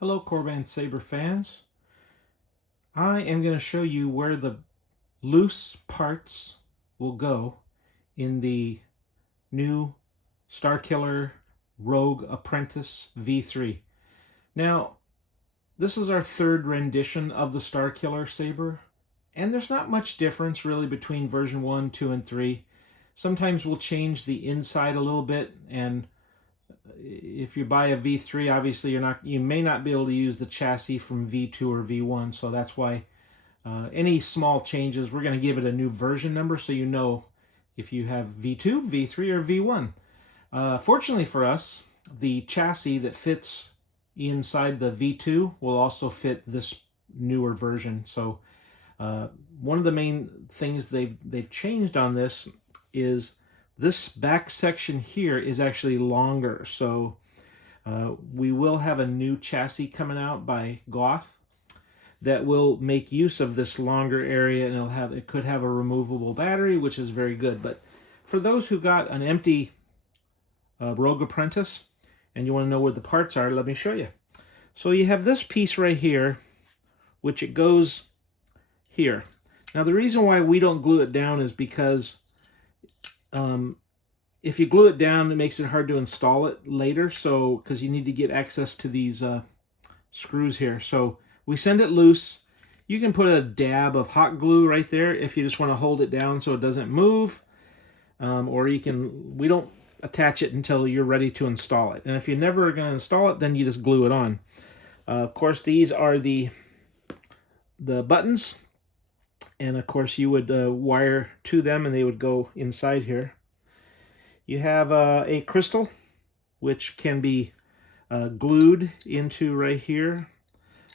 Hello Korbanth saber fans. I am going to show you where the loose parts will go in the new Starkiller Rogue Apprentice V3. Now, this is our third rendition of the Starkiller saber, and there's not much difference really between version 1, 2, and 3. Sometimes we'll change the inside a little bit, and if you buy a V3, obviously you may not be able to use the chassis from V2 or V1, so that's why any small changes, we're going to give it a new version number so you know if you have V2, V3, or V1. Fortunately for us, the chassis that fits inside the V2 will also fit this newer version. So one of the main things they've changed on this is this back section here is actually longer. So we will have a new chassis coming out by Goth that will make use of this longer area, and it could have a removable battery, which is very good. But for those who got an empty Rogue Apprentice and you want to know where the parts are, let me show you. So you have this piece right here, which it goes here. Now the reason why we don't glue it down is because if you glue it down, it makes it hard to install it later. So because you need to get access to these screws here. So we send it loose. You can put a dab of hot glue right there if you just want to hold it down so it doesn't move. Or we don't attach it until you're ready to install it. And if you're never going to install it, then you just glue it on. Of course, these are the buttons. And of course, you would wire to them and they would go inside here. You have a crystal, which can be glued into right here.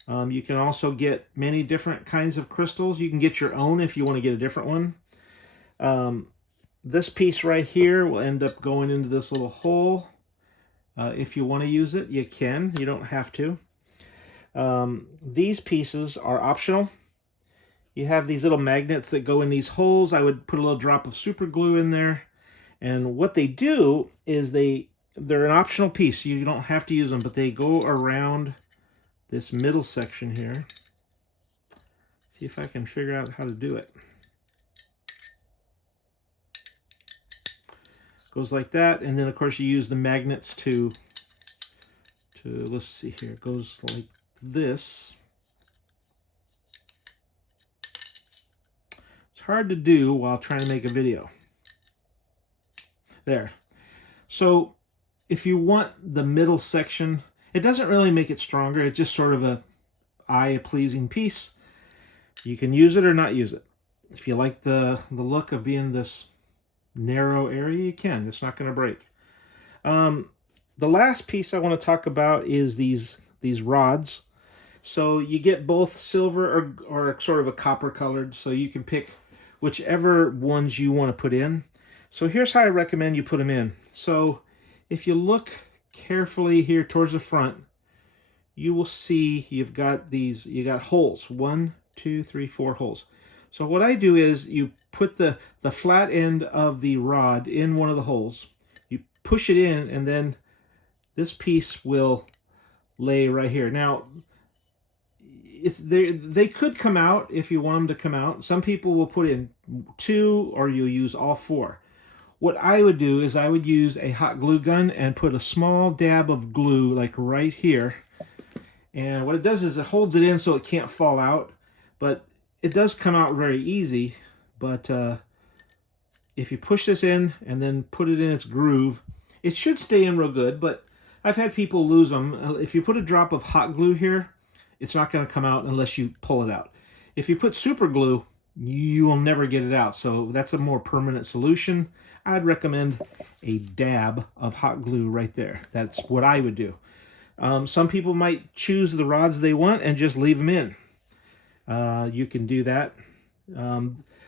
You can also get many different kinds of crystals. You can get your own if you want to get a different one. This piece right here will end up going into this little hole. If you want to use it, you can. You don't have to. These pieces are optional. You have these little magnets that go in these holes. I would put a little drop of super glue in there. And what they do is they're an optional piece. You don't have to use them, but they go around this middle section here. See if I can figure out how to do it. Goes like that, and then of course you use the magnets to let's see here. It goes like this. It's hard to do while trying to make a video. There. So if you want the middle section, it doesn't really make it stronger. It's just sort of a eye-pleasing piece. You can use it or not use it. If you like the look of being this narrow area, you can. It's not going to break. The last piece I want to talk about is these rods. So you get both silver or sort of a copper colored, so you can pick whichever ones you want to put in. So here's how I recommend you put them in. So if you look carefully here towards the front, you will see you got holes. 1, 2, 3, 4 holes. So what I do is you put the flat end of the rod in one of the holes. You push it in, and then this piece will lay right here. Now, they could come out if you want them to come out. Some people will put in 2, or you'll use all 4. What I would do is I would use a hot glue gun and put a small dab of glue like right here. And what it does is it holds it in so it can't fall out. But it does come out very easy. But if you push this in and then put it in its groove, it should stay in real good. But I've had people lose them. If you put a drop of hot glue here, it's not going to come out unless you pull it out. If you put super glue, you will never get it out. So that's a more permanent solution. I'd recommend a dab of hot glue right there. That's what I would do. Some people might choose the rods they want and just leave them in. You can do that.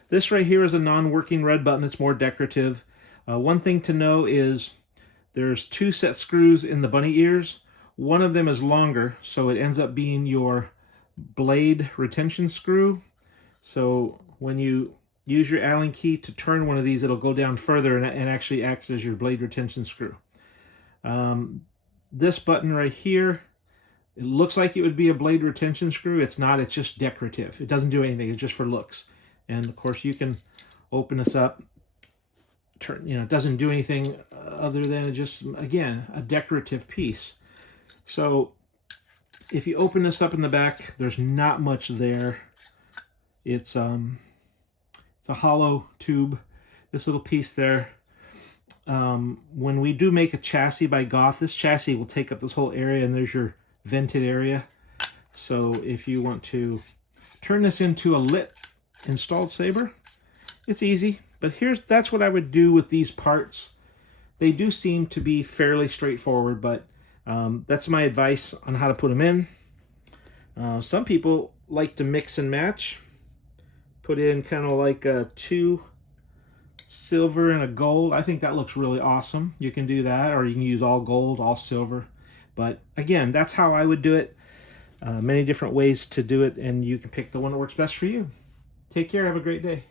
This right here is a non-working red button. It's more decorative. One thing to know is there's 2 set screws in the bunny ears. One of them is longer, so it ends up being your blade retention screw. So when you use your Allen key to turn one of these, it'll go down further and actually act as your blade retention screw. This button right here It looks like it would be a blade retention screw. It's not. It's just decorative. It doesn't do anything. It's just for looks. And of course, you can open this up. Turn. It doesn't do anything other than just, again, a decorative piece. So if you open this up in the back, there's not much there. It's a hollow tube. This little piece there. When we do make a chassis by Goth, this chassis will take up this whole area, and there's your vented area. So if you want to turn this into a lit installed saber, it's easy. But that's what I would do with these parts. They do seem to be fairly straightforward, but that's my advice on how to put them in. Some people like to mix and match. Put in kind of like a 2 silver and a gold. I think that looks really awesome. You can do that, or you can use all gold, all silver. But again, that's how I would do it. Many different ways to do it, and you can pick the one that works best for you. Take care. Have a great day.